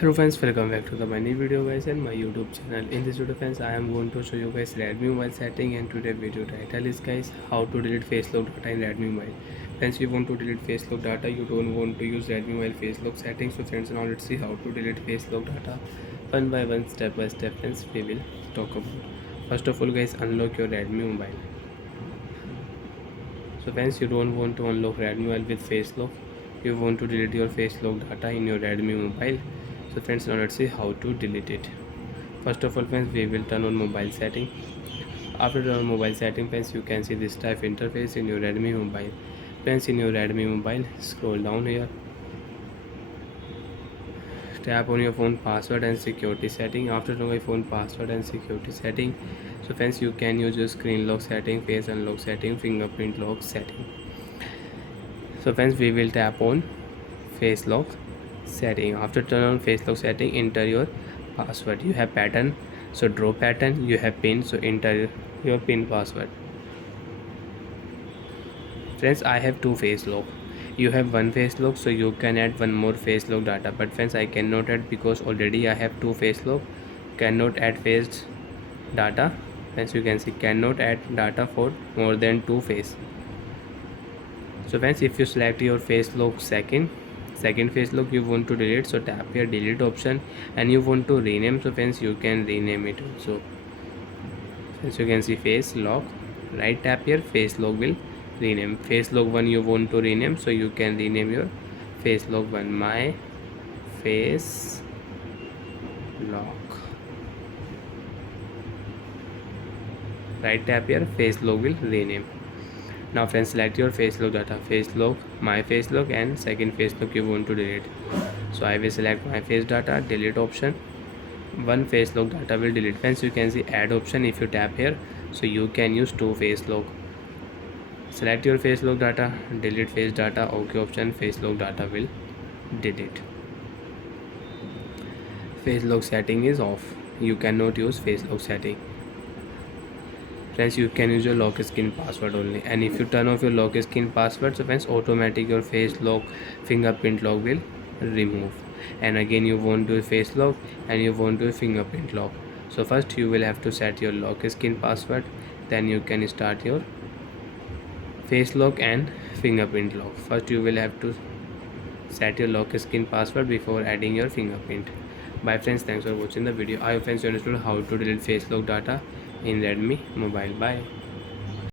Hello friends, welcome back to the my new video guys and my YouTube channel. In this video friends, I am going to show you guys Redmi mobile setting, and today video title is guys how to delete face lock data in Redmi mobile. Friends, you want to delete face lock data, you don't want to use Redmi mobile face lock settings. So friends, now let's see how to delete face lock data one by one, step by step. Friends, we will talk about. First of all guys, unlock your Redmi mobile. So friends, you don't want to unlock Redmi mobile with face lock, you want to delete your face lock data in your Redmi mobile. So friends, now let's see how to delete it. First of all friends, we will turn on mobile setting. After turn on mobile setting friends, you can see this type interface in your Redmi mobile. Friends, in your Redmi mobile, scroll down here, tap on your phone password and security setting. After turning your phone password and security setting, so friends, you can use your screen lock setting, face unlock setting, fingerprint lock setting. So friends, we will tap on face lock setting. After turn on face lock setting, enter your password. You have pattern, so draw pattern. You have pin, so enter your pin password. Friends, I have two face lock, you have one face lock, so you can add one more face lock data, but friends, I cannot add because already I have two face lock. Cannot add face data. Friends, you can see cannot add data for more than two face. So friends, if you select your face lock second face lock you want to delete, so tap here delete option, and you want to rename, so friends, you can rename it. So as you can see face lock, right tap here, face lock will rename. Face lock 1 you want to rename, so you can rename your face lock 1 my face lock. Right tap here, face lock will rename. Now friends, select your face lock data, face lock, my face lock, and second face lock you want to delete. So I will select my face data, delete option, one face lock data will delete. Friends, you can see add option. If you tap here, so you can use two face lock. Select your face lock data, delete face data, OK option, face lock data will delete. Face lock setting is off, you cannot use face lock setting. Friends, you can use your lock screen password only, and if you turn off your lock screen password, so friends, automatic your face lock fingerprint lock will remove. And again you want to face lock and you want to fingerprint lock. So first you will have to set your lock screen password, then you can start your face lock and fingerprint lock. First you will have to set your lock screen password before adding your fingerprint. Bye friends, thanks for watching the video. I hope friends you understood how to delete face lock data in Redmi mobile. Bye.